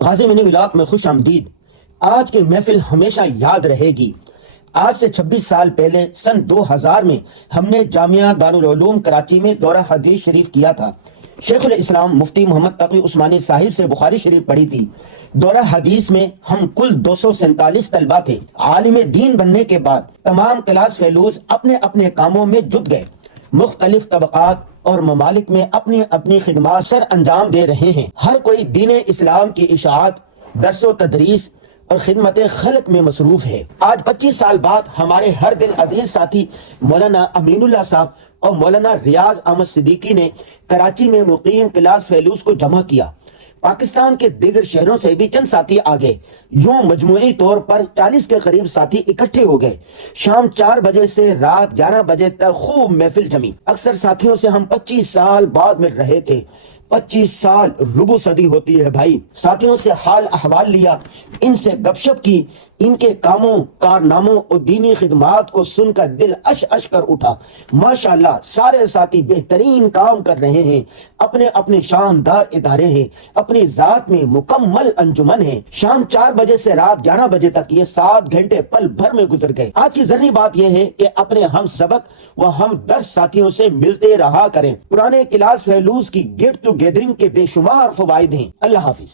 غازی منی ولاق میں خوش آمدید۔ آج کی محفل ہمیشہ یاد رہے گی۔ آج سے 26 سال پہلے سن 2000 میں ہم نے جامعہ دارالعلوم کراچی میں دورہ حدیث شریف کیا تھا۔ شیخ الاسلام مفتی محمد تقی عثمانی صاحب سے بخاری شریف پڑھی تھی۔ دورہ حدیث میں ہم کل 247 طلبہ تھے۔ عالم دین بننے کے بعد تمام کلاس فیلوز اپنے اپنے کاموں میں جٹ گئے، مختلف طبقات اور ممالک میں اپنی اپنی خدمات سر انجام دے رہے ہیں۔ ہر کوئی دین اسلام کی اشاعت، درس و تدریس اور خدمت خلق میں مصروف ہے۔ آج 25 سال بعد ہمارے ہر دل عزیز ساتھی مولانا امین اللہ صاحب اور مولانا ریاض احمد صدیقی نے کراچی میں مقیم کلاس فیلوز کو جمع کیا۔ پاکستان کے دیگر شہروں سے بھی چند ساتھی آگئے۔ یوں مجموعی طور پر 40 کے قریب ساتھی اکٹھے ہو گئے۔ شام 4 بجے سے رات 11 بجے تک خوب محفل جمی۔ اکثر ساتھیوں سے ہم 25 سال بعد مل رہے تھے۔ 25 سال ربع صدی ہوتی ہے بھائی۔ ساتھیوں سے حال احوال لیا، ان سے گپ شپ کی، ان کے کاموں، کارناموں اور دینی خدمات کو سن کر دل اش اش کر اٹھا۔ ماشاءاللہ سارے ساتھی بہترین کام کر رہے ہیں، اپنے اپنے شاندار ادارے ہیں، اپنی ذات میں مکمل انجمن ہیں۔ شام 4 بجے سے رات 11 بجے تک یہ 7 گھنٹے پل بھر میں گزر گئے۔ آج کی ضروری بات یہ ہے کہ اپنے ہم سبق و ہم درس ساتھیوں سے ملتے رہا کریں۔ پرانے کلاس فیلوز کی گیٹ ٹو گیدرنگ کے بے شمار فوائد ہیں۔ اللہ حافظ۔